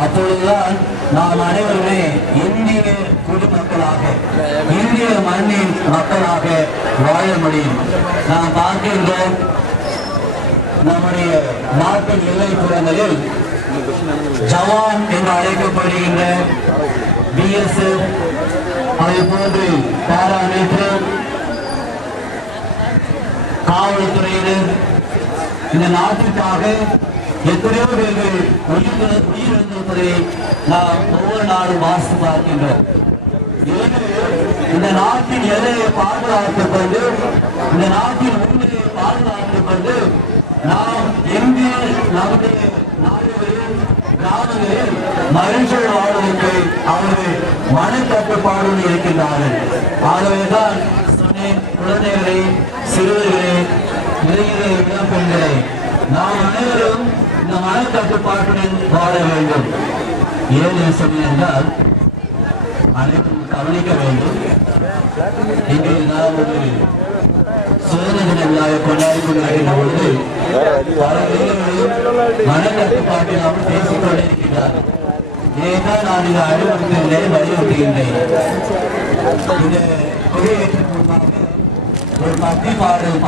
அப்பொழுதுதான் நாம் அனைவருமே இந்திய குடிமக்களாக இந்திய மண்ணின் மக்களாக வாழ முடியும். நாம் பார்க்கின்றோம் நம்முடைய நாட்டின் எல்லைப்புறங்களில் ஜவான் என்று அழைக்கப்படுகின்ற BSF, அதே போன்று பாராமிலிட்டரி, காவல்துறையினர் இந்த நாட்டிற்காக எத்தனையோ பேர்கள் உயிரிழந்திருப்பதை நாம் ஒவ்வொரு நாளும் வாசித்து பார்க்கின்றோம். இந்த நாட்டின் எல்லையை பாதுகாத்துக் கொண்டு இந்த நாட்டின் உண்மையை பாதுகாத்துக் கொண்டு நாம் எங்கே நம்முடைய நாடுகளில் கிராமங்களில் மகிழ்ச்சிகள் வாழ்வதற்கு அவர்கள் மனக்கட்டுப்பாடுடன் இருக்கின்றார்கள். ஆகவேதான் சொன்னேன், குழந்தைகளை, சிறுவர்களை, இளைஞரை, இளம் பெண்களை நாம் அனைவரும் இந்த மனக்கட்டுப்பாட்டுடன் வாழ வேண்டும். ஏன் சொன்னேன் என்றால் அனைவரும் கவனிக்க வேண்டும். இங்கே நாம் ஒரு சுதந்திர தின விழாவை கொண்டாடி கொண்டிருக்கின்ற பொழுது பல இளைஞர்களும் மனக்கட்டுப்பாட்டில் நாம் பேசிக் கொண்டிருக்கிறார்கள். இதைத்தான் நான் இந்த அறிவுறுத்தலை வலியுறுத்துகின்றேன். இந்த கொடியேற்ற ஒரு பக்தி பாடல்